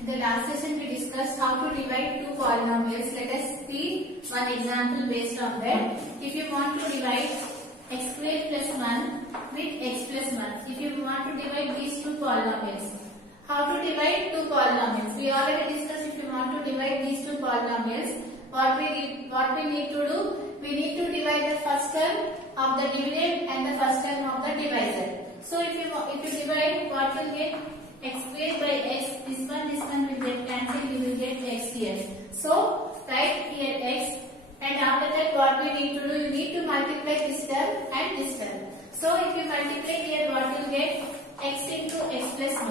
In the last session we discussed how to divide two polynomials. Let us see one example based on that. If you want to divide x squared plus 1 with x plus 1, if you want to divide these two polynomials, how to divide two polynomials? We already discussed if you want to divide these two polynomials, what we need to do? We need to divide the first term of the dividend and the first term of the divisor. So if you divide, what you will get? X squared by x, this one will get cancelled, you will get x here. So write here x, and after that what we need to do? You need to multiply this term and this term. So if you multiply here, what you will get? X into x plus 1.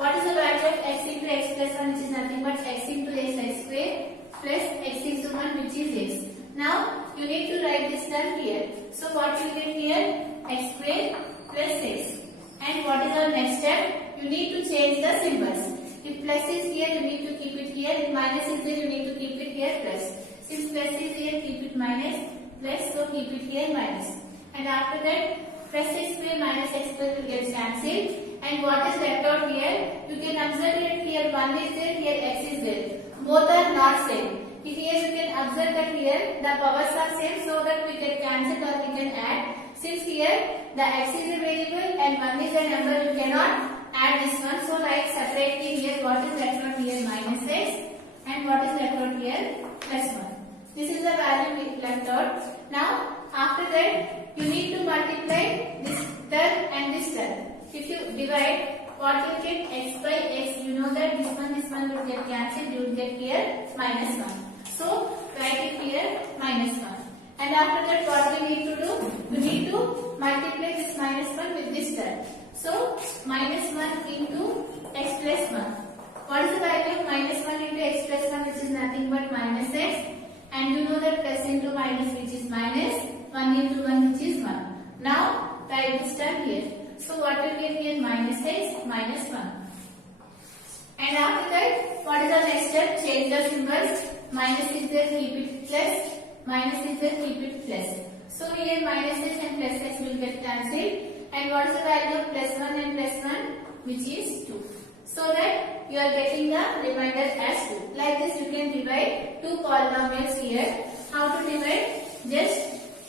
What is the value of x into x plus 1, which is nothing but x into x squared plus x into 1, which is x. Now you need to write this term here. So what you get here? X squared plus x. And what is our next step? You need to change the symbols. If plus is here, you need to keep it here. If minus is there, you need to keep it here plus. Since plus is here, keep it minus. Plus, so keep it here minus. And after that, plus x square minus x square will get cancelled. And what is left out here? You can observe that here 1 is there, here x is there. Both are not same. Here you can observe that here the powers are same, so that we can cancel or we can add. Since here the x is a variable and 1 is a number, you cannot add this one. So write separately here what is left out here minus x and what is left out here plus 1. This is the value we left out. Now after that you need to multiply this term and this term. If you divide, what you get? X by x, you know that this one will get cancelled, you will get here minus 1. So write it here minus 1. And after that what we need to do? We need to multiply this minus 1 with this term. So minus 1 into x plus 1. What is the value of minus 1 into x plus 1, which is nothing but minus x. And you know that plus into minus, which is minus, 1 into 1, which is 1. Now write this term here. So what will get here? Minus x minus 1. And after that, what is the next step? Change the symbols. Minus is there, keep it plus. Minus is there, keep it plus. So here minus x and plus x will get cancelled. And what is the value of plus 1 and plus 1? Which is 2. So that you are getting the remainder as 2. Like this you can divide two polynomials here. How to divide? Just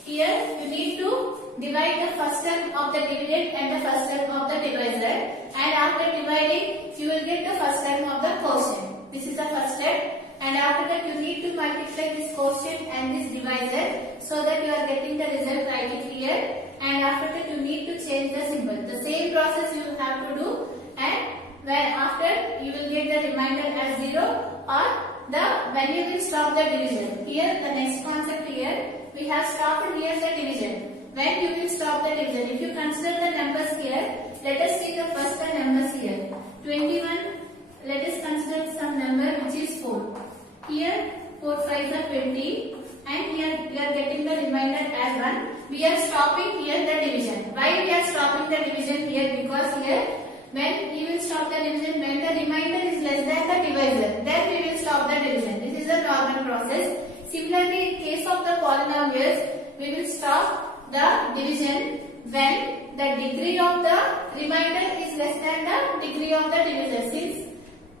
here you need to divide the first term of the dividend and the first term of the divisor. And after dividing, you will get the first term of the quotient. This is the first step. And after that you need to multiply this quotient and this divisor, so that you are getting the result. Write it here. And after that you need to change the symbol. The same process you have to do, and when after you will get the remainder as 0, or when you will stop the division. Here the next concept here, we have stopped here the division. When you will stop the division, if you consider the numbers here, let us see the first numbers here. 21, let us consider some number which is 4. Here 4 5s are 20, and here we are getting the remainder as 1. We are stopping here the division. Why we are stopping the division here? Because here when you will stop the division, when the remainder is less than the divisor, then we will stop the division. This is a normal process. Similarly, in case of the polynomials, we will stop the division when the degree of the remainder is less than the degree of the divisor. Since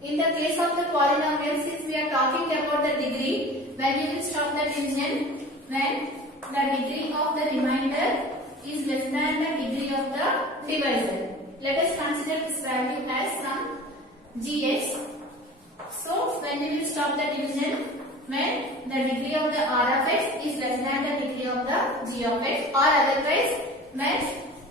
in the case of the polynomial, since we are talking about the degree, when we will stop the division, when the degree of the remainder is less than the degree of the divisor. Let us consider this value as some gx. So when we will stop the division, when the degree of the r of x is less than the degree of the g of x, or otherwise when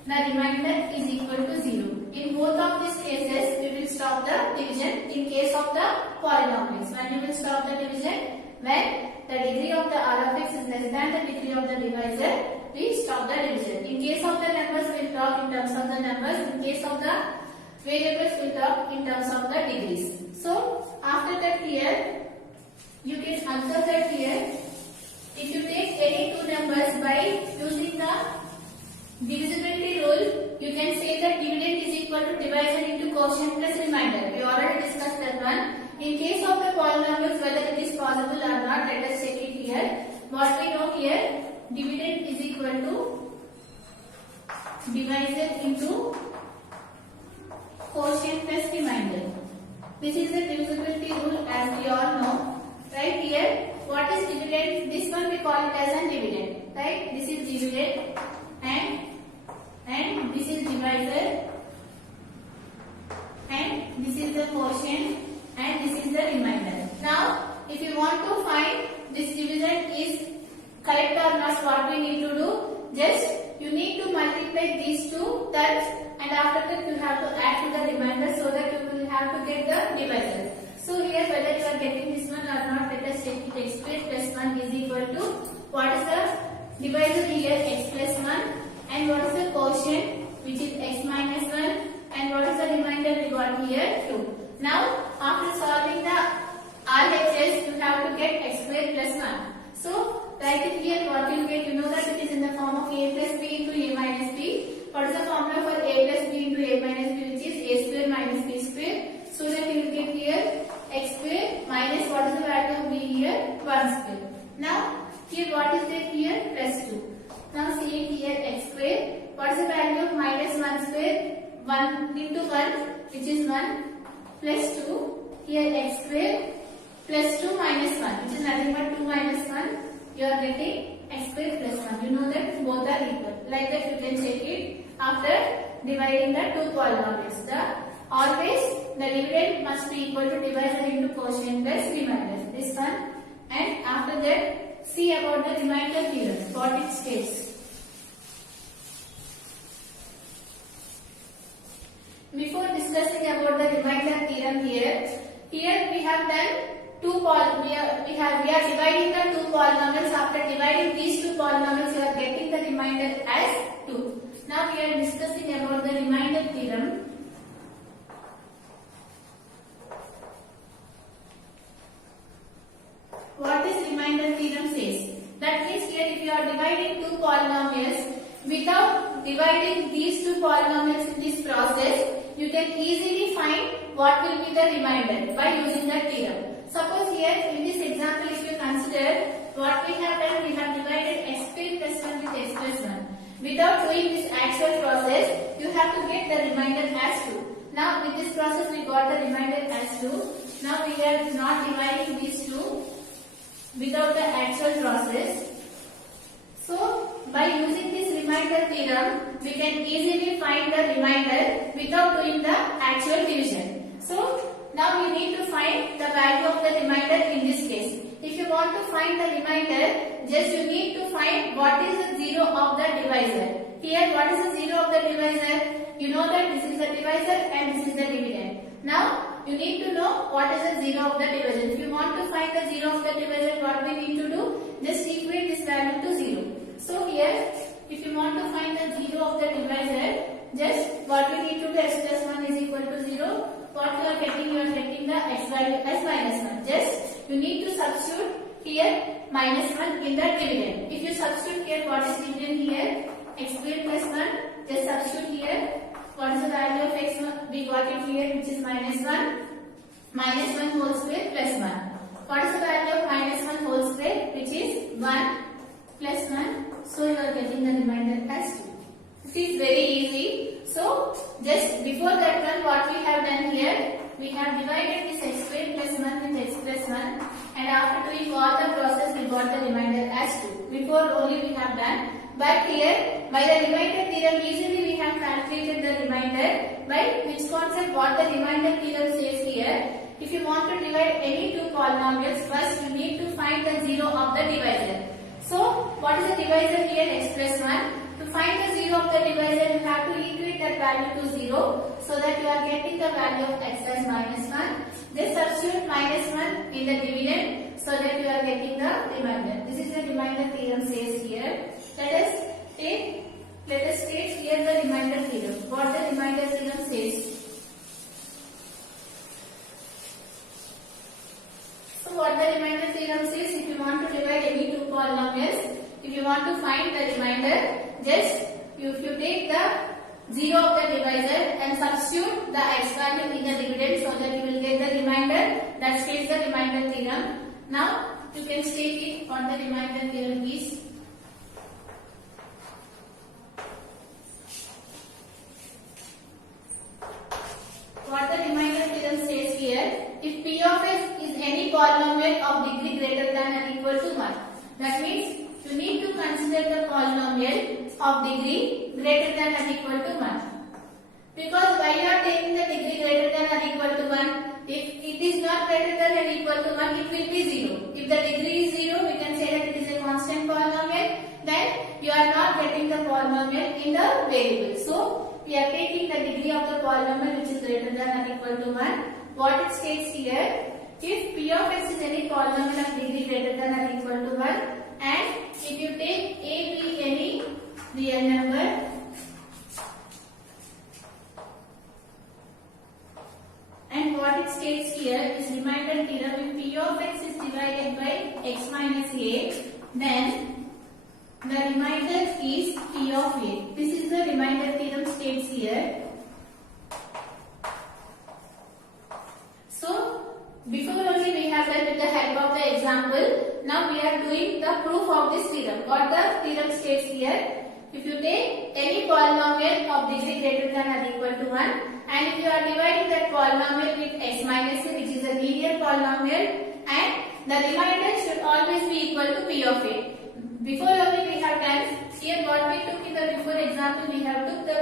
the remainder is equal to 0. In both of these cases, we will stop the division in case of the polynomials. When you will stop the division, when the degree of the r of x is less than the degree of the divisor, we stop the division. In case of the numbers, we will talk in terms of the numbers. In case of the variables, we will talk in terms of the degrees. So after that here, you can observe that here, if you take any two numbers by using the divisibility rule, you can say that dividend is equal to divisor into quotient plus remainder. We already discussed that one. In case of the polynomials, whether it is possible or not, let us check it here. What we know here, dividend is equal to divisor into quotient plus remainder. This is the divisibility rule, as we all know. Right here, what is dividend? This one we call it as a dividend. Right? This is dividend and this is divisor and this is the quotient and this is the remainder. Now, if you want to find this division is correct or not, what we need to do? Just you need to multiply these two terms and after that you have to add to the remainder so that you will have to get the divisor. So here whether you are getting this one or not, let us check it. X square plus 1 is equal to, what is the divisor here? X plus 1, and what is the quotient, which is x minus 1, and what is the remainder we got here? 2. Now after solving the RHS you have to get x square plus 1. So write it here, what you get, you know that it is in the form of a plus b into a minus b. What is the formula for a plus b into a minus b, which is a square minus b square. So that you will get here x square minus, what is the value of b here? 1 square. Now here what is there here? Plus 2. Now see it here, x square. What is the value of minus 1 square? 1 into 1, which is 1, plus 2. Here x square plus 2 minus 1, which is nothing but 2 minus 1. You are getting x square plus 1. You know that both are equal. Like that you can check it after dividing the two polynomials. Always the dividend must be equal to divisor into quotient plus remainder. This one. And after that, see about the remainder theorem, what it states. Before discussing about the remainder theorem here we have done we are dividing the two polynomials. After dividing these two polynomials, you are getting the remainder as 2. Now we are discussing about the remainder theorem. What this remainder theorem says? That means here if you are dividing two polynomials without dividing these two polynomials in this process, you can easily find what will be the remainder by using the theorem. Suppose here in this example, if you consider what we have done, we have divided x square plus 1 with x plus 1. Without doing this actual process, you have to get the remainder as 2. Now with this process we got the remainder as 2. Now we are not dividing these two without the actual process. So by using this remainder theorem, we can easily find the remainder without doing the actual division. So now we need to find the value of the remainder in this case. If you want to find the remainder, just you need to find what is the 0 of the divisor. Here what is the 0 of the divisor? You know that this is the divisor and this is the dividend. Now you need to know what is the 0 of the divisor. If you want to find the 0 of the divisor, what we need to do? Just equate this value to 0. So here if you want to find the 0 of the divisor, just what we need to do, x plus 1 is equal to 0. What you are getting the x value as minus 1. Just you need to substitute here minus 1 in the dividend. If you substitute here, what is dividend here? X square plus 1. Just substitute here. What is the value of x? We got it here, which is minus 1. Minus 1 whole square plus 1. What is the value of minus 1 whole square? Which is 1 plus 1. So you are getting the remainder as 2. This is very easy. So just before that one, what we have done here, we have divided this x square plus 1 with x plus 1, and after doing all the process we got the remainder as 2. Before only we have done, but here by the remainder theorem easily we have calculated the remainder. By which concept? What the remainder theorem says here, if you want to divide any two polynomials, first you need to find the 0 of the divisor. So what is the divisor here? X plus 1. To find the 0 of the divisor, you have to equate that value to 0, so that you are getting the value of x as minus 1. Just substitute minus 1 in the dividend, so that you are getting the remainder. This is the remainder theorem says here. Let us state here the remainder theorem. What the remainder theorem says. So what the remainder theorem says, if you want to divide any two polynomials, if you want to find the remainder, just if you take the 0 of the divisor and substitute the x value in the dividend, so that you will get the remainder. That states the remainder theorem. Now you can state it what the remainder theorem is. What the remainder theorem says here, of x is any polynomial of degree greater than or equal to 1. That means you need to consider the polynomial of degree greater than or equal to 1. Because why you are taking the degree greater than or equal to 1? If it is not greater than or equal to 1, it will be 0. If the degree is 0, we can say that it is a constant polynomial. Then you are not getting the polynomial in the variable. So we are taking the degree of the polynomial which is greater than or equal to 1. What it states here, if p of x is any polynomial of degree greater than or equal to 1, and if you take a be any real number, and what it states here is remainder theorem, if p of x is divided by x minus a, then the remainder is p of a. This is the remainder theorem states here. So before only we have done with the help of the example. Now we are doing the proof of this theorem. What the theorem states here, if you take any polynomial of degree greater than or equal to 1, and if you are dividing that polynomial with x minus a, which is a linear polynomial, and the remainder should always be equal to p of a. Before only we have done here what we took in the before example, we have took the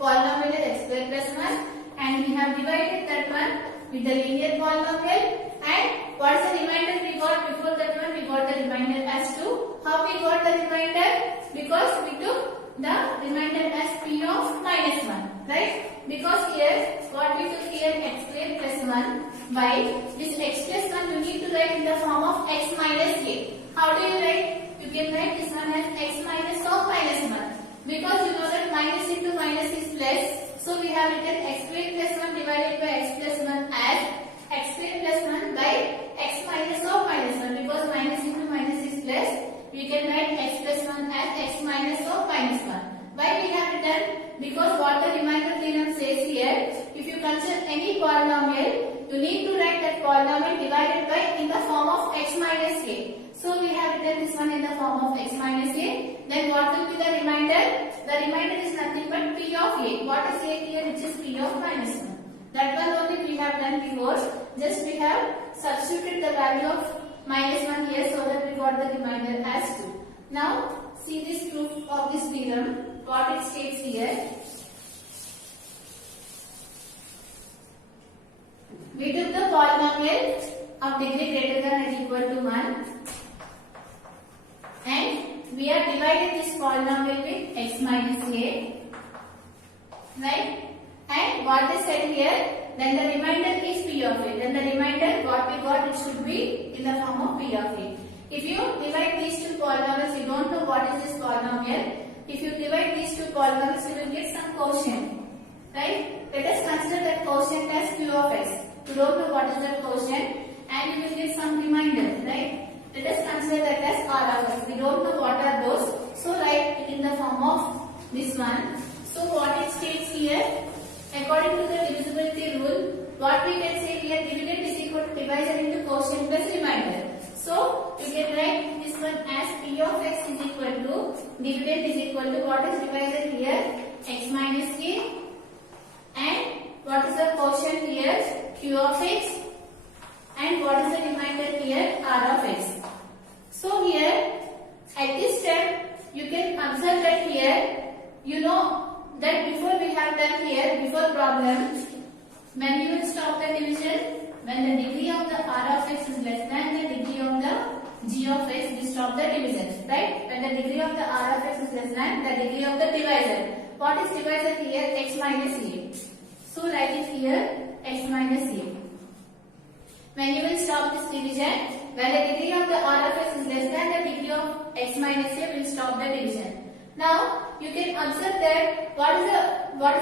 polynomial as x square plus 1, and we have divided that one with the linear polynomial, and what is the remainder we got before that one? We got the remainder as 2. How we got the remainder? Because we took the remainder as p of minus 1, right? Because here what we took here x square plus 1 by this x plus 1 you need to write in the form of x minus a. How do you write? You can write this one as x minus of minus 1. Because you know that minus into minus is plus. So we have written x square plus 1 divided by x plus 1 as x square plus 1 by x minus of minus 1. Because minus into minus is plus, we can write x plus 1 as x minus of minus 1. Why we have written? Because what the remainder theorem says here, if you consider any polynomial, you need to write that polynomial divided by in the form of x minus a. So we have written this one in the form of x minus a. Then what will be the remainder? The remainder is nothing but p of a. What is a here, which is p of minus 1. That one only we have done before. Just we have substituted the value of minus 1 here so that we got the remainder as 2. Now see this proof of this theorem. What it states here. We took the polynomial of degree greater than or equal to 1, and we are dividing this polynomial with x minus a, right? And what is said here, then the remainder is p of a. Then the remainder what we got, it should be in the form of p of a. If you divide these two polynomials, you don't know what is this polynomial. If you divide these two polynomials, you will get some quotient, right? Let us consider that quotient as q of x. You don't know what is that quotient, and you will get some remainder, right? Let us consider that as r of x. We don't know what are those, so write it in the form of this one. So what it states here, according to the divisibility rule, what we can say here, dividend is equal to divisor into quotient plus remainder. So you can write this one as p of x is equal to dividend is equal to what is divisor here, x minus a, and what is the quotient here, q of x, and what is the remainder here, r of x. So here at this step you can observe that here, you know that before we have done here, before problem, when you will stop the division, when the degree of the r of x is less than the degree of the g of x, we stop the division, right? When the degree of the r of x is less than the degree of the divisor. What is divisor here? X minus a. So write it here, x minus a. When you will stop this division, when the degree of the r of x is less than the degree of x minus a, will stop the division. Now you can observe that what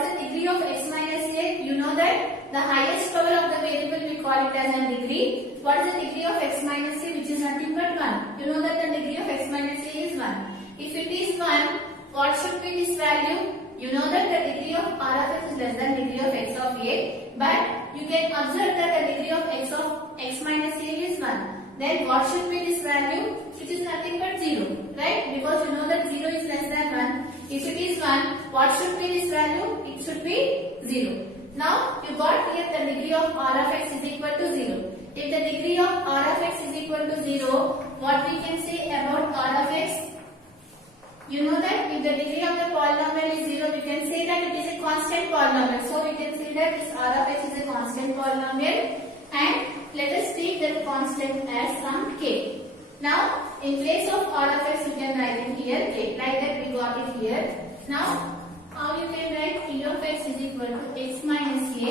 is the degree of x minus a? You know that the highest power of the variable we call it as a degree. What is the degree of x minus a? Which is nothing but 1. You know that the degree of x minus a is 1. If it is 1, what should be this value? You know that the degree of r of x is less than degree of x of a, but you can observe that the degree of x minus a is 1. Then what should be this value? Which is nothing but 0, right? Because you know that 0 is less than 1. If it is 1, what should be this value? It should be 0. Now you got here the degree of r of x is equal to 0. If the degree of r of x is equal to 0, what we can say about r of x? You know that if the degree of the polynomial is 0, we can say that it is a constant polynomial. So we can say that this r of x is a constant polynomial, and let us take that constant as some k. Now in place of r of x, you can write in here k. Like that we got it here. Now how you can write p of x is equal to x minus a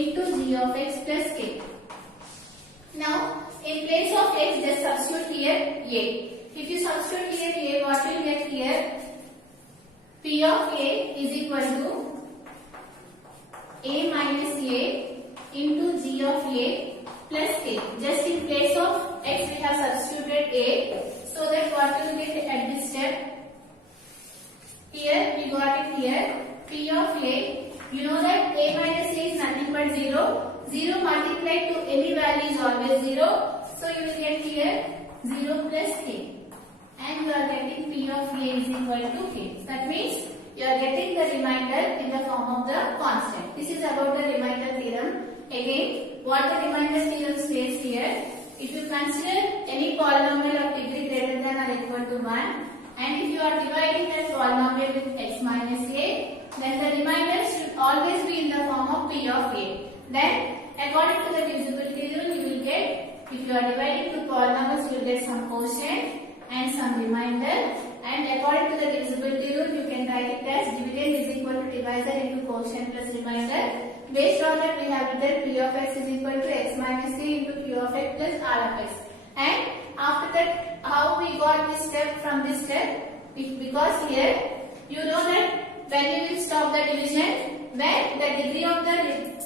into g of x plus k. Now in place of x, just substitute here a. If you substitute here a, what will get here? P of a is equal to a minus a into g of a plus k. Just in place of x, we have substituted a. So that what will get at this step? Here we got it here. P of a. You know that a minus a is nothing but 0. 0 multiplied to any value is always 0. So you will get here 0 plus k. And you are getting P of a is equal to k. That means you are getting the remainder in the form of the constant. This is about the remainder theorem. Again, what the remainder theorem says here, if you consider any polynomial of degree greater than or equal to 1, and if you are dividing that polynomial with x minus a, then the remainder should always be in the form of P of a. Then, according to the divisibility rule, you will get, if you are dividing two polynomials, you will get some quotient and some remainder, and according to the divisibility rule, you can write it as dividend is equal to divisor into quotient plus remainder. Based on that, we have written p of x is equal to x minus a into q of x plus r of x. And after that, how we got this step from this step? Because here, you know that when you will stop the division, when the degree of the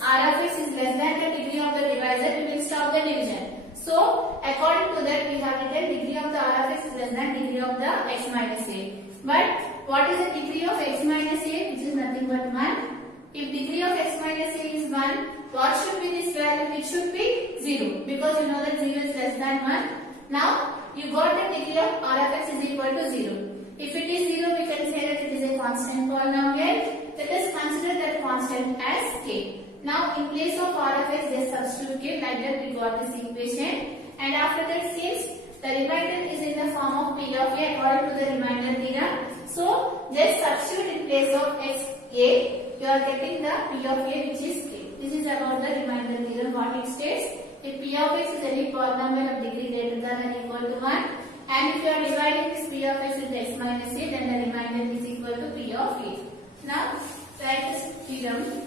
r of x is less than the degree of the divisor, we will stop the division. So, according to that, we have written degree of the r of x is less than degree of the x minus a. But what is the degree of x minus a? Which is nothing but 1. If degree of x minus a is 1, what should be this value? It should be 0. Because you know that 0 is less than 1. Now, you got the degree of r of x is equal to 0. If it is 0, we can say that it is a constant polynomial. Let us consider that constant as k. Now in place of r of x, just substitute k. Like that we got this equation. And after that, since the remainder is in the form of p of a according to the remainder theorem, so just substitute in place of x k. You are getting the p of a, which is k. This is about the remainder theorem. What it states: if p of x is any polynomial of degree greater than or equal to 1, and if you are dividing this p of x with x minus a, then the remainder is equal to p of a. Now write this theorem.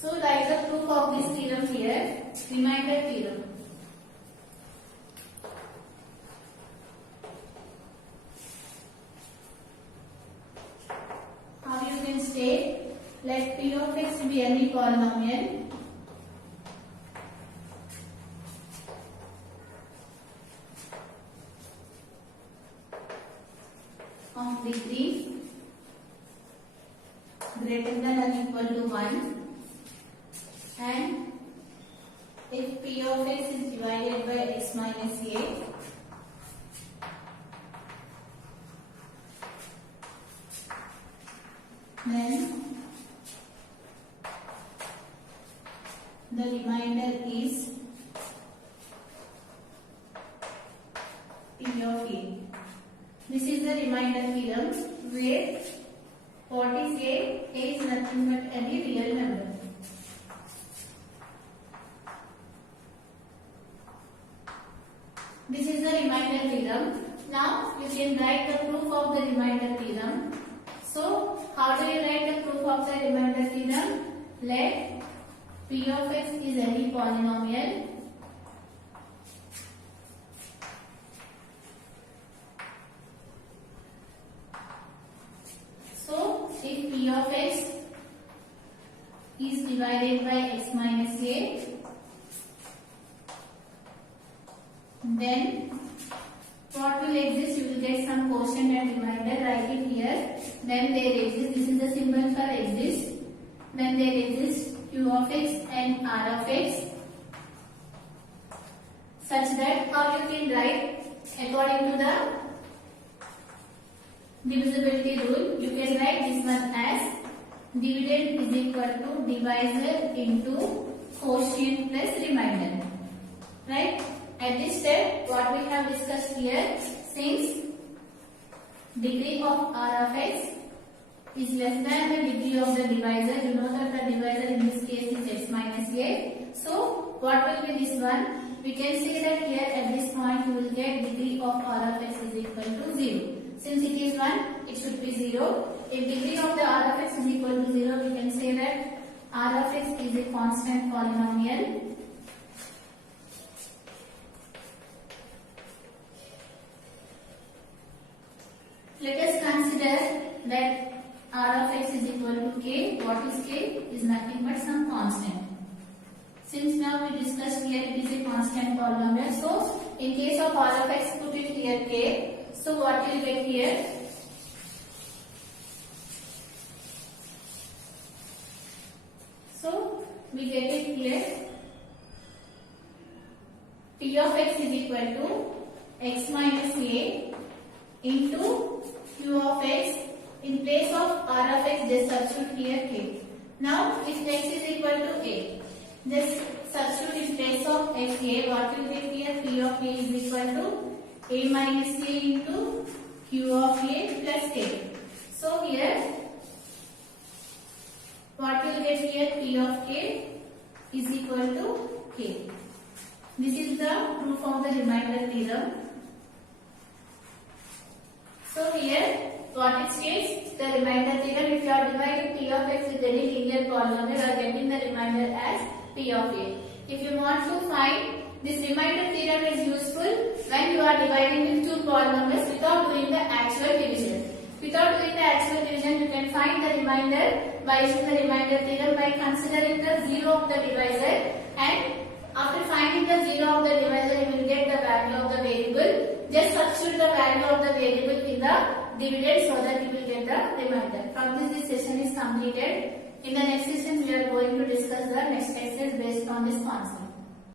So write the proof of this theorem here, remainder theorem. How you can state, let p of x be any polynomial of degree greater than or equal to 1, and if p of x is divided by x minus a, then the remainder is p of a. This is the remainder theorem where what is a is nothing but any real number. This is the remainder theorem. Now you can write the proof of the remainder theorem. So how do you write the proof of the remainder theorem? Let p of x is any polynomial so if p of x is divided by x minus a, then what will exist? You will get some quotient and remainder. Write it here. Then there exists. This is the symbol for exist. Then there exists q of x and r of x, such that how you can write according to the divisibility rule, you can write this one as dividend is equal to divisor into quotient plus remainder. Right? At this step, what we have discussed here, since degree of R of x is less than the degree of the divisor, you know that the divisor in this case is x minus a. So, what will be this one? We can say that here at this point you will get degree of R of x is equal to 0. Since it is 1, it should be 0. If degree of the R of x is equal to 0, we can say that R of x is a constant polynomial. Let us consider that R of x is equal to k. What is k? Is nothing but some constant. Since now we discussed here it is a constant polynomial. So, in case of R of x, put it here k. So, what you will get here? So, we get it here. P of x is equal to x minus a into q of x. In place of R of x, just substitute here k. Now, if x is equal to a, just substitute in place of x a, what you get here? P of a is equal to a minus a into q of a plus k. So, here, what you get here? P of k is equal to k. This is the proof of the remainder theorem. So, here, what it states, the remainder theorem, if you are dividing P of x with any linear polynomial, you are getting the remainder as P of a. If you want to find, this remainder theorem is useful when you are dividing with two polynomials without doing the actual division. Without doing the actual division, you can find the remainder by using the remainder theorem by considering the 0 of the divisor, and after finding the 0 of the divisor, you will get the value of the variable. Just substitute the value of the variable in the dividend so that you will get the remainder. From this session is completed. In the next session, we are going to discuss the next exercise based on this concept.